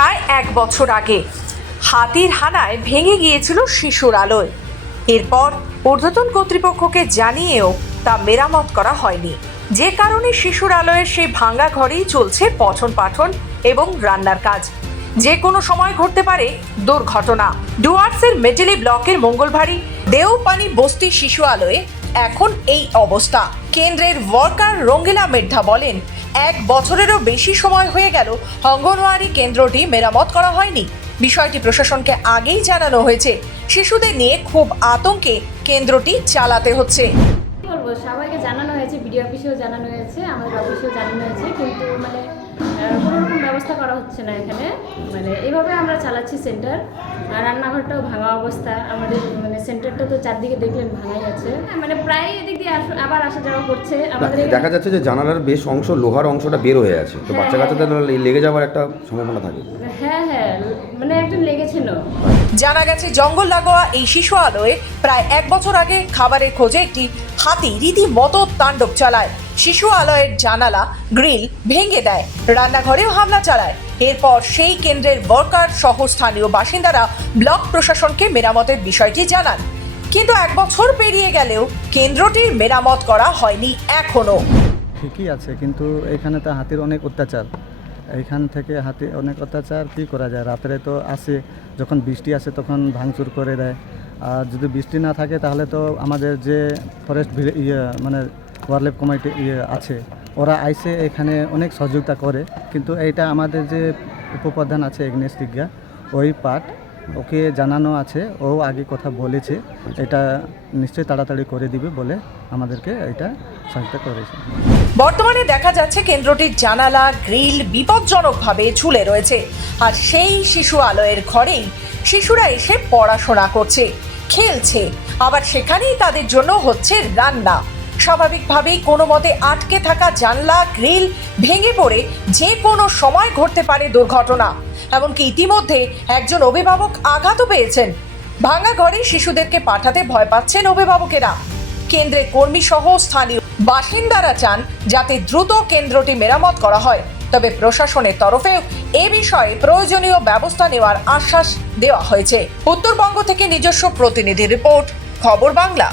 প্রায় এক বছর আগে। হাতির হানায় ভেঙে গিয়েছিল শিশুর আলোয়। এরপর ঊর্ধ্বতন কর্তৃপক্ষকে জানিয়েও তা মেরামত করা হয়নি। যে কারণে শিশুর আলোয়ের সেই ভাঙা ঘরেই চলছে পঠন পাঠন এবং রান্নার কাজ। যে কোনো সময় ঘটতে পারে দুর্ঘটনা। ডুয়ার্সের মেটেলি ব্লকের মঙ্গলভারী দেওপানি বস্তি শিশু আলোয় এখন এই অবস্থা। কেন্দ্রের ওয়ার্কার রঙ্গিলা মেঢা বলেন, এক বছরেরও বেশি সময় হয়ে গেল অঙ্গনওয়াড়ি কেন্দ্রটি মেরামত করা হয়নি। বিষয়টি প্রশাসনকে আগেই জানানো হয়েছে। শিশুদের নিয়ে খুব আতঙ্কে কেন্দ্রটি চালাতে হচ্ছে। সবাইকে জানানো হয়েছে, বিডিও অফিসেও জানানো হয়েছে, আমাদের অফিসেও জানানো হয়েছে, কিন্তু মানে কোনো রকম ব্যবস্থা করা হচ্ছে না এখানে। মানে এইভাবে আমরা চালাচ্ছি সেন্টার আর রান্নাঘরটাও ভাঙা অবস্থা। আমাদের মানে সেন্টারটা তো চারদিকে দেখলেন ভাঙাই আছে। মানে প্রায় এদিক দিয়ে আস- আবার আসা যাওয়া করছে। আমাদের দেখা যাচ্ছে যে জানালার বেশ অংশ লোহার অংশটা বের হয়ে আছে। তো হ্যাঁ, বাচ্চা কাচ্চাদের লেগে যাওয়ার একটা সম্ভাবনা থাকে। হ্যাঁ হ্যাঁ মানে একজন লেগেছিল। জানা গেছে জঙ্গল লাগোয়া এই শিশু আলোয় প্রায় এক বছর আগে খাবারের খোঁজে একটি হাতি রীতিমতো তাণ্ডব চালায়। শিশু আলয়ের জানালা, গ্রিল ভেঙে দেয়। রান্নাঘরেও হামলা চালায়। এরপর সেই কেন্দ্রের ওয়ার্কার সহ স্থানীয় বাসিন্দারা ব্লক প্রশাসনকে মেরামতের বিষয়টি জানান। কিন্তু এক বছর পেরিয়ে গেলেও কেন্দ্রটির মেরামত করা হয়নি এখনও। ঠিকই আছে, কিন্তু এখানে তো হাতির অনেক অত্যাচার। এইখান থেকে হাতি অনেক অত্যাচার, কী করা যায়? রাত্রে তো আসে, যখন বৃষ্টি আসে তখন ভাঙচুর করে দেয়। আর যদি বৃষ্টি না থাকে তাহলে তো আমাদের যে ফরেস্ট ইয়ে মানে ওয়ারলেপ কমিটি ইয়ে আছে। ওরা আইসে এখানে অনেক সহযোগিতা করে কিন্তু এইটা আমাদের যে উপপ্রধান আছে এগনেশ দিজ্ঞা ওই পার্ট ওকে জানানো আছে ও আগে কথা বলেছে এটা নিশ্চয়ই তাড়াতাড়ি করে দিবে বলে আমাদেরকে এটা সহায়তা করেছে। বর্তমানে দেখা যাচ্ছে কেন্দ্রটির জানালা গ্রিল বিপজ্জনকভাবে ঝুলে রয়েছে আর সেই শিশু আলোয়ের ঘরেই শিশুরা এসে পড়াশোনা করছে খেলছে আবার সেখানেই তাদের জন্য হচ্ছে রান্না। স্বাভাবিকভাবেই কোনো মতে আটকে থাকা জানলা, গ্রিল ভেঙে পড়ে যে কোনো সময় ঘটতে পারে দুর্ঘটনা। এমনকি ইতিমধ্যে একজন অভিভাবক আঘাতও পেয়েছেন। ভাঙা ঘরে শিশুদেরকে পাঠাতে ভয় পাচ্ছেন অভিভাবকেরা। কেন্দ্রের কর্মী সহ স্থানীয় বাসিন্দারা চান যাতে দ্রুত কেন্দ্রটি মেরামত করা হয়। তবে প্রশাসনের তরফেও এ বিষয়ে প্রয়োজনীয় ব্যবস্থা নেওয়ার আশ্বাস দেওয়া হয়েছে। উত্তরবঙ্গ থেকে নিজস্ব প্রতিনিধি রিপোর্ট, খবর বাংলা।